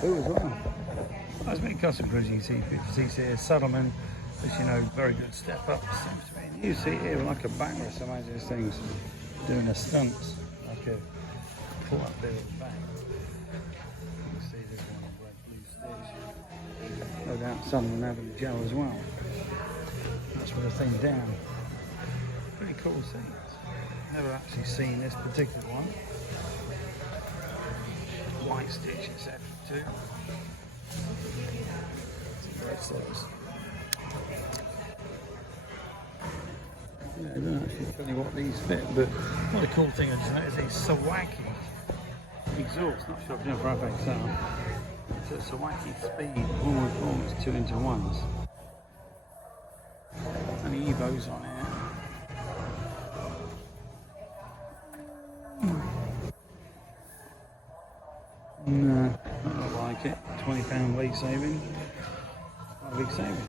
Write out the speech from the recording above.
Blue as well. That's many custom cruising. You see 50cc Saddlemen, as you know, very good step up. Seems to be. And you see here like a backrest, imagine this thing's doing a stunts, like a pull up there at the back. You can see this one in red blue stitch. No doubt Saddlemen having a gel as well. That's with the thing down. Pretty cool scenes. Never actually seen this particular one. White stitch, etc. too. Yeah, I don't actually tell you what these fit, but what a cool thing I just noticed is Sawaki exhaust. Not sure if you know for FXL. So it's Sawaki speed, all performance 2 into 1s. Any Evos on here. No, I don't like it. £20 weight saving. Quite a big saving.